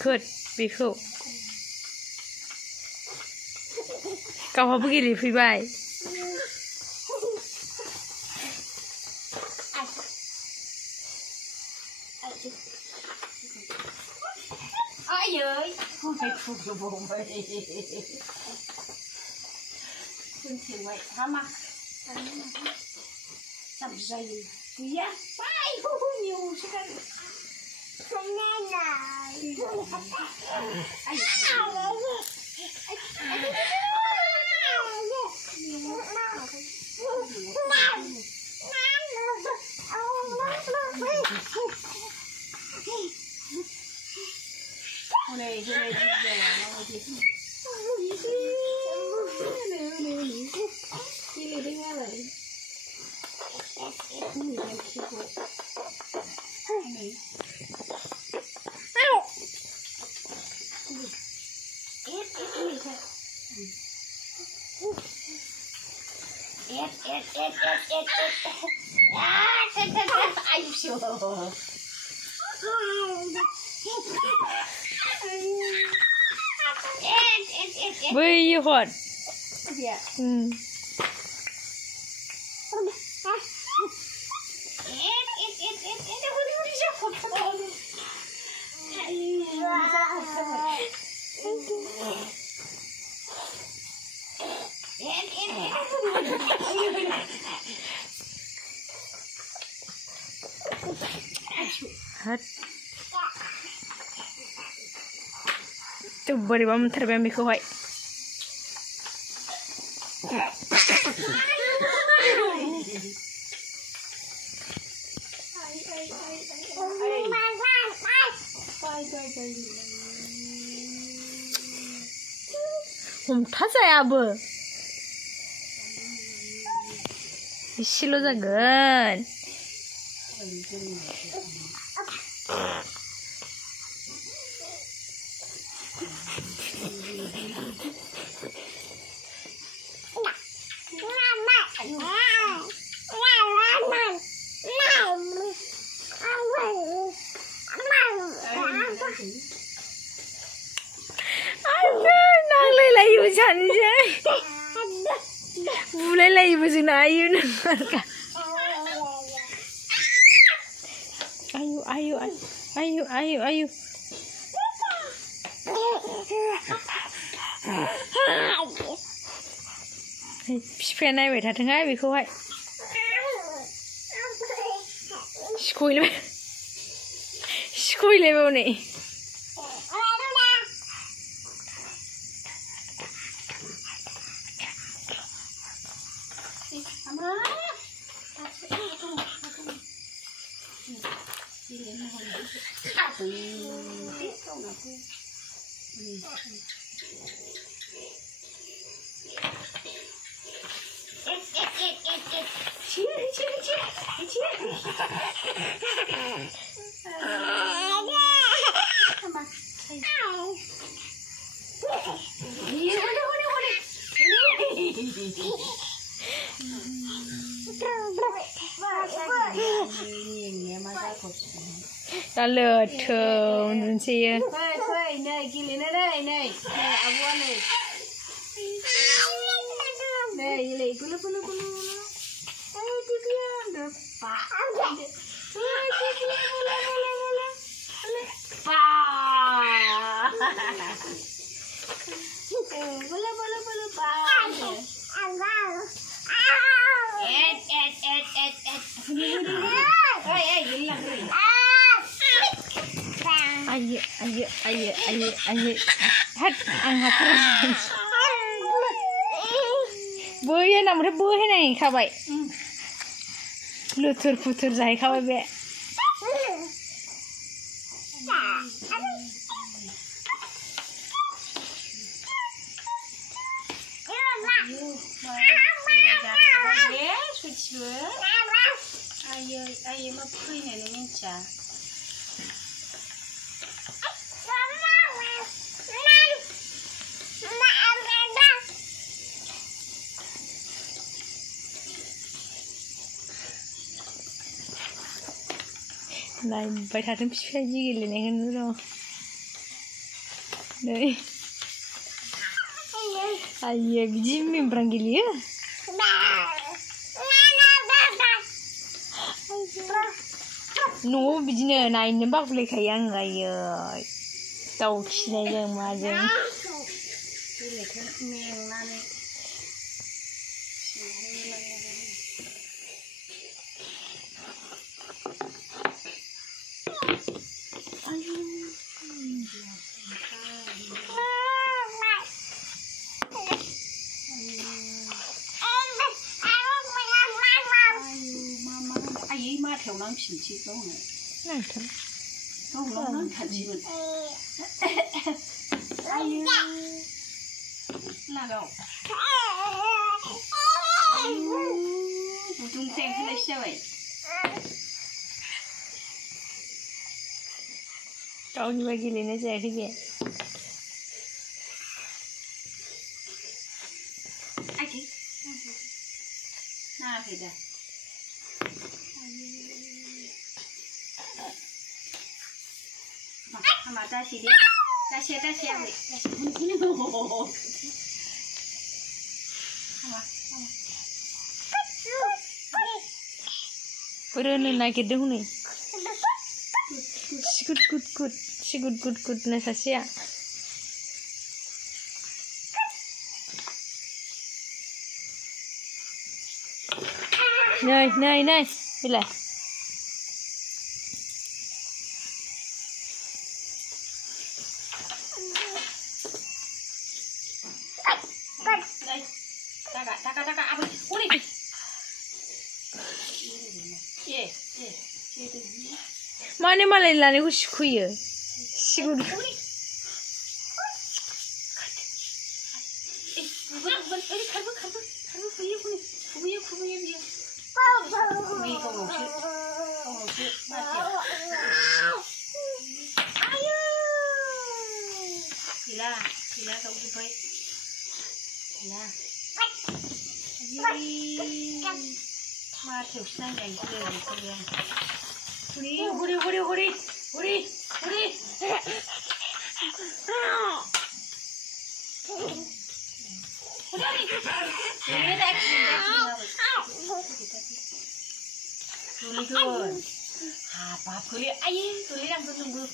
Kut बेखौ गावहाबो गेलेफैबाय आयै हनै खुग्लुबबाय खुन्थेबाय हामा जाबजायो गैया बायखौ नेवसो गारो Wih, hot. Hot. Tuh bodoh banget terbang bikuhai. हमथाजायाबो इसेल' जागोन नांलायलायोबो सानैजों बुलायलायोबो जोंना आयु नोंमारगा आयु आयु आयु आयु बिफाया नायबाय थाथोंहाय बेखौहाय सिख'हैलायबाव नै दा लोथों नुनोसैयो फै नै गेलेनो नै आब'आ नै गुलु गुलु गुलु Ayo. Hat, angkat terus. Boya namanya boya nih kabai. Lutur-putur zai kabai be. Ayo mah fैनायनो मिन्थिया नायबाय थाथों फिफाया जि गेलेनायखौनो र' नै आइयो बिदि मेमब्रां गेलेयो न'आव बिदिनो नायनो बागुलायखायो आङो आइयै दाउ खिनायजों माजों गेलेथों मेंनानै माथायाव नांफिनसै गावनो गावनाव नांथारसिगोन लागाव गुदुं थेंखोलायसो जाबाय गावनिबा गेलेनाय जायाखै बे नाङाखै दा हामा दासै दे दासै आबै फोरोंनो नागिरदों हनै सिगुद गुद नो सासेया नै बिलाय Taka apa? Unik. Mana malah lari uskuya. Sigur. Gila kau baik. Gila. Mati usang yang kiri. Huri. Apa kulit? Ayo, kulit yang tunggu.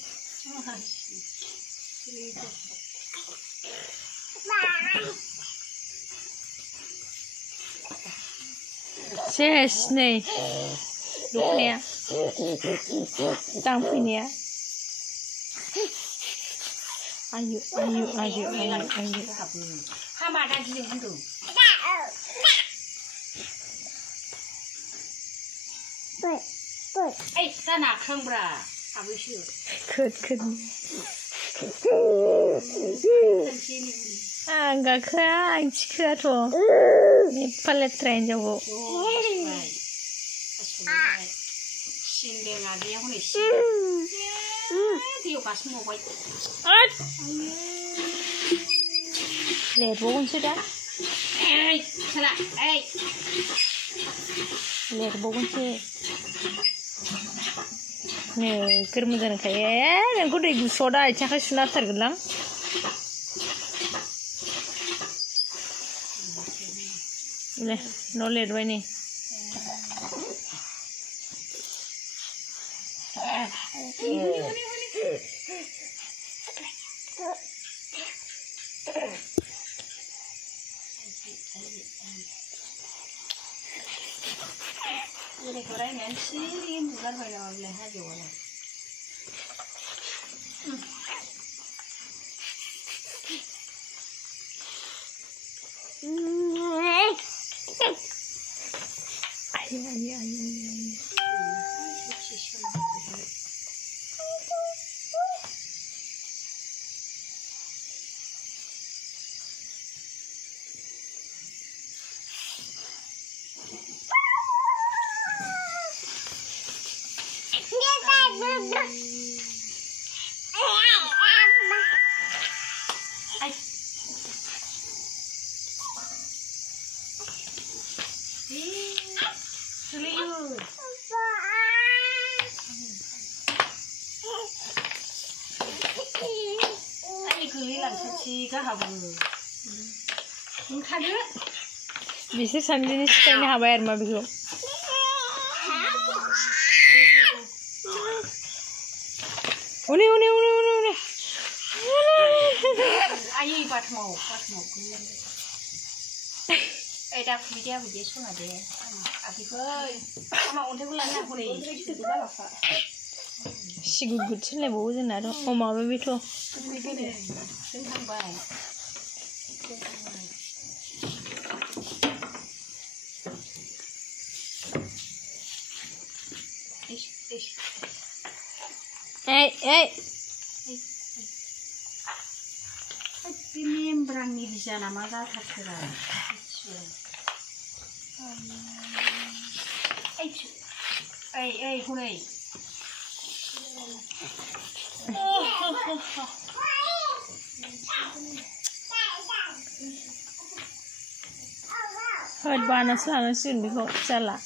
Ses nih, luknya, tangpinya. Ayo. Hama ada di situ. Sana kembra, habis itu. Kud. Enggak keren, cikra tuh. Ini palet tren jauh. Sindeng aja yang ini. Dia pas mau buat. Lihat bukan sudah. Salah. Lihat bukan sih. Nih, kerumunan kayak, aku udah gusoda, cakap sunat tergelang. Nih, nolet ini. Sirin bukan pada boleh aja wala. Bisa sambil setengah habayar mah begitu. Uni. Ayo pat mau. Dah video semua deh. Abi koi, sama untuk bulan nak boleh. Si gugut sih bau jenar. Oma begitu. Tentang baik. Eh. Ini berang ni bisa nama dah terserah. Hunai. Hot banas lah nasun biko salah.